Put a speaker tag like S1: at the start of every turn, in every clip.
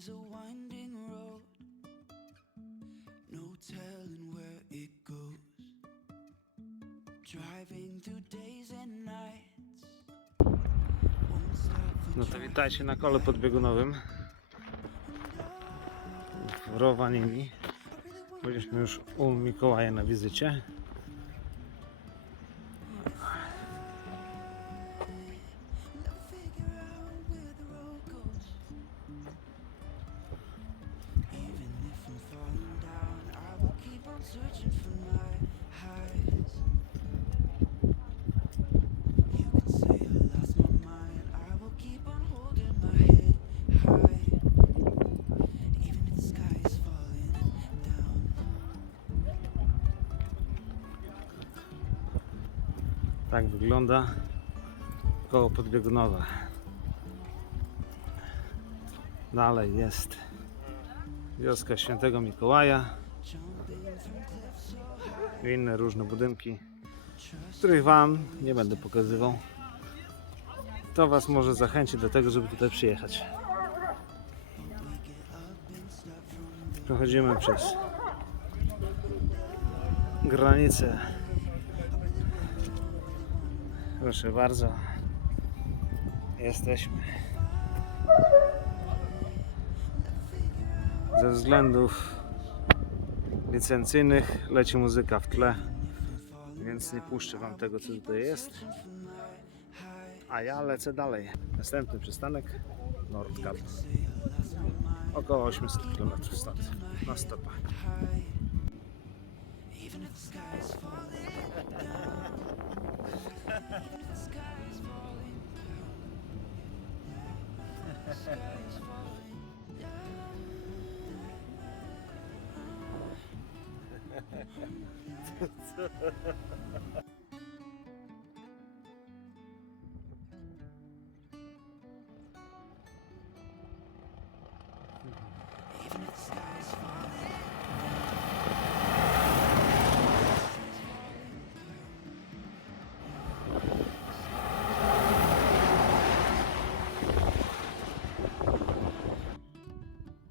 S1: is a winding road. No telling where it goes. Driving through days and nights. Won't stop for
S2: No to witajcie na kole podbiegunowym w Rowanimi. Byliśmy już u Mikołaja na wizycie. Tak wygląda koło podbiegunowe. Dalej jest wioska Świętego Mikołaja inne różne budynki, których Wam nie będę pokazywał. To Was może zachęci do tego, żeby tutaj przyjechać. Przechodzimy przez granicę Proszę bardzo. Jesteśmy. Ze względów licencyjnych leci muzyka w tle, więc nie puszczę Wam tego, co tutaj jest. A ja lecę dalej. Następny przystanek Nordkap. Około 800 km stąd. Na stopa.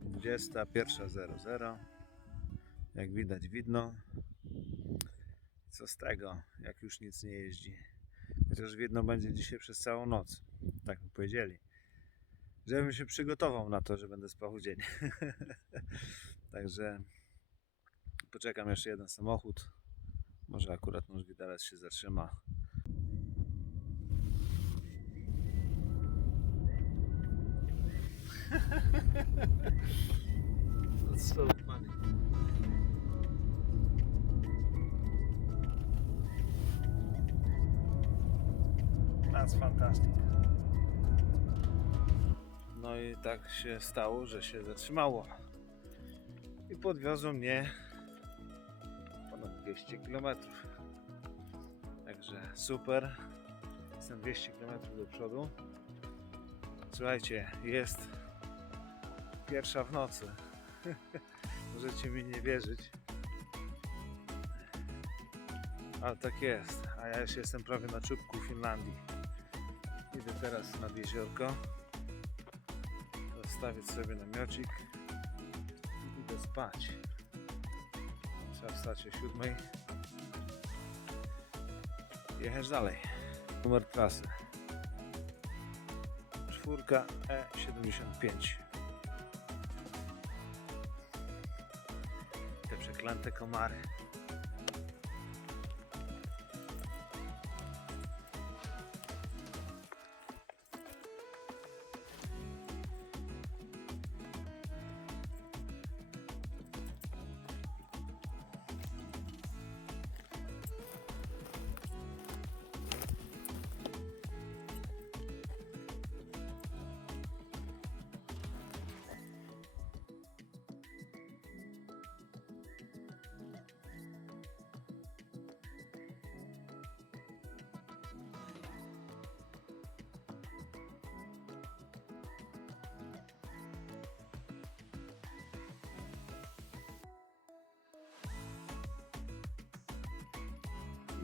S2: Dwudziesta pierwsza zero zero. Jak widać widno. Co z tego, jak już nic nie jeździ. Chociaż widno będzie dzisiaj przez całą noc. Tak mi powiedzieli. Żebym się przygotował na to, że będę spał dzień. Także poczekam jeszcze jeden samochód. Może akurat nóż widelec się zatrzyma. That's so funny. That's fantastic. No i tak się stało, że się zatrzymało. I podwiozło mnie ponad 200 km. Także super. Jestem 200 km do przodu. Słuchajcie, jest pierwsza w nocy. Możecie mi nie wierzyć. Ale tak jest. A ja już jestem prawie na czubku Finlandii. Idę teraz nad jeziorko. Zostawić sobie namiocik. I idę spać. Trzeba wstać o siódmej. Jechać dalej. Numer trasy. Czwórka E75. Te przeklęte komary.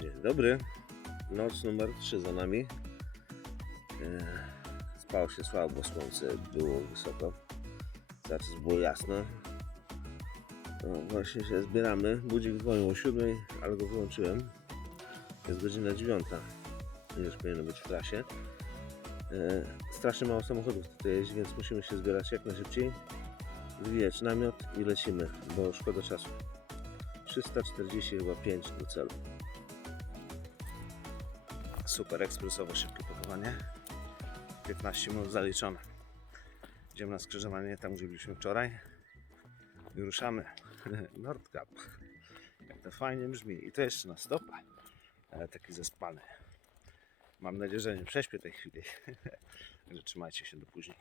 S3: Dzień dobry. Noc numer 3 za nami. E, Spało się słabo, słońce było wysoko. Zaraz było jasno. No, właśnie się zbieramy. Budzik dzwonił o 7, ale go wyłączyłem. Jest godzina 9. Już powinno być w trasie. E, strasznie mało samochodów tutaj jeździ, więc musimy się zbierać jak najszybciej. Zwijać namiot i lecimy, bo szkoda czasu. 340 chyba 5 do celu.
S2: Super, ekspresowe, szybkie pakowanie. 15 minut zaliczone. Idziemy na skrzyżowanie tam, gdzie byliśmy wczoraj. I ruszamy. Nordkap. Jak to fajnie brzmi. I to jeszcze na stopa. Ale taki zaspany. Mam nadzieję, że nie prześpię tej chwili. Także trzymajcie się do później.